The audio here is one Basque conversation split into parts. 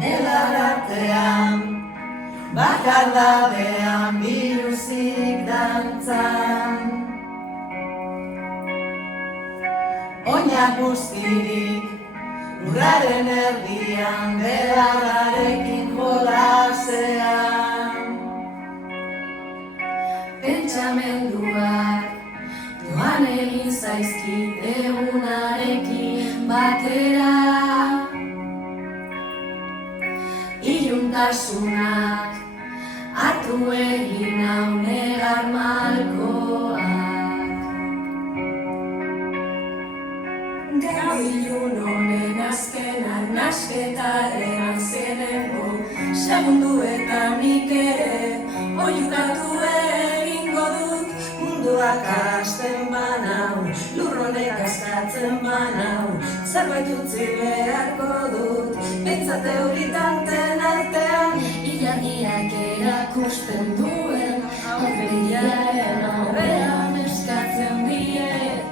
Belarartean, bakardadean biluzik dantzan. Oinak guztirik, urraren erdian, belarrarekin jolasean. Pentsamenduak doan egin zaizkit egunarekin batera. Iluntasunak hartu egin hau negar malkoak. Gabilun honen azkenak nasketaren azkenengo segunduetan nik ere oiukatu egingo dut. Munduak hasten banau, lurronek askatzen banau, zerbait utzi beharko dut, behintzat euritanten artean. Ilargiak erakusten duen, aurpegiaren aurrean eskatzen diet,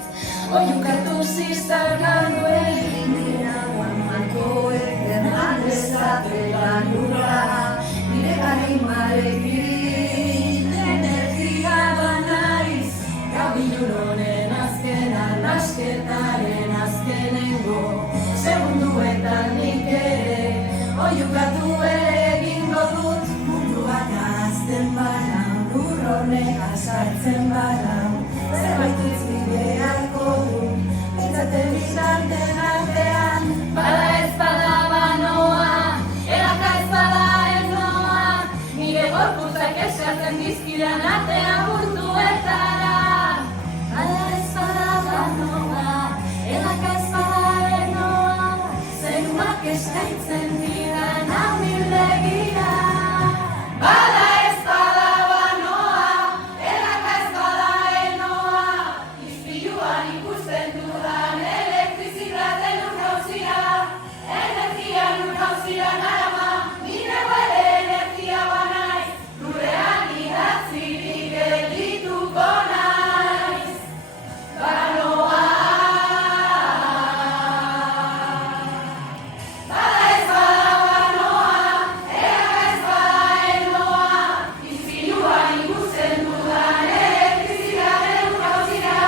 oiukatu ziztarganduen, nire hauan malkoek denan ezatela lurra, nire garimarekin energia banaiz. Gabilun honen azkena, nasketaren azkenengo segunduetan nik ere oiukatu egingo dut. Munduak ahazten banau, lurronek asartzen banau, zerbait utzi beharko dut, behintzat euritanten artean. Bada ez bada banoa, eraka ez bada ez noa, nire gorputzak eskatzen dizkidan artean burtuetara. Bada ez bada banoa, eraka ez bada ez noa, zeruak eskaintzen didan amildegira. Bada ez bada banoa, eraka ez bada ez noa, ispiluan ikusten dudan elektrizitate lurrauzia, energia lurrauzia narama, nire bere energia banaiz, lurrean idatzirik geldituko naiz. Banoa. Bada ez bada banoa, eraka ez bada ez noa, ispiluan ikusten dudan elektrizitate lurrauzia,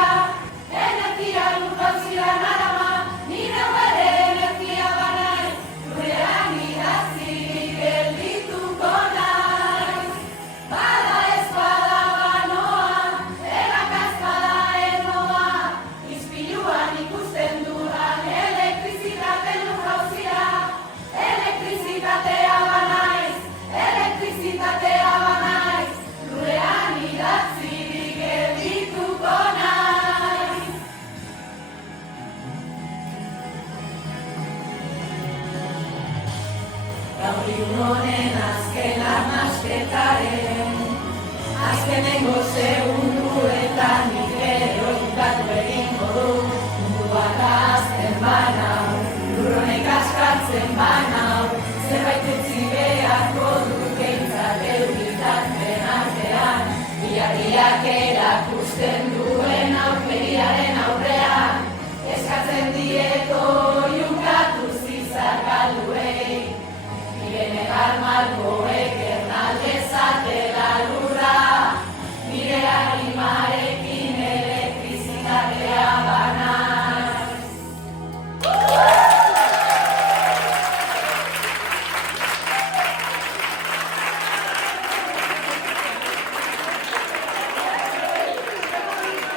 energia lurrauzia narama, nire bere energia banaiz, lurrean idatzirik geldituko naiz. Bada ez bada banoa, eraka ez bada ez noa, ispiluan ikusten dudan elektrizitate lurrauzia, elektrizitatea banaiz, elektrizitatea banaiz, lurrean idatzirik geldituko naiz. Gabilun honen azkenak nasketaren azkenengo segunduetan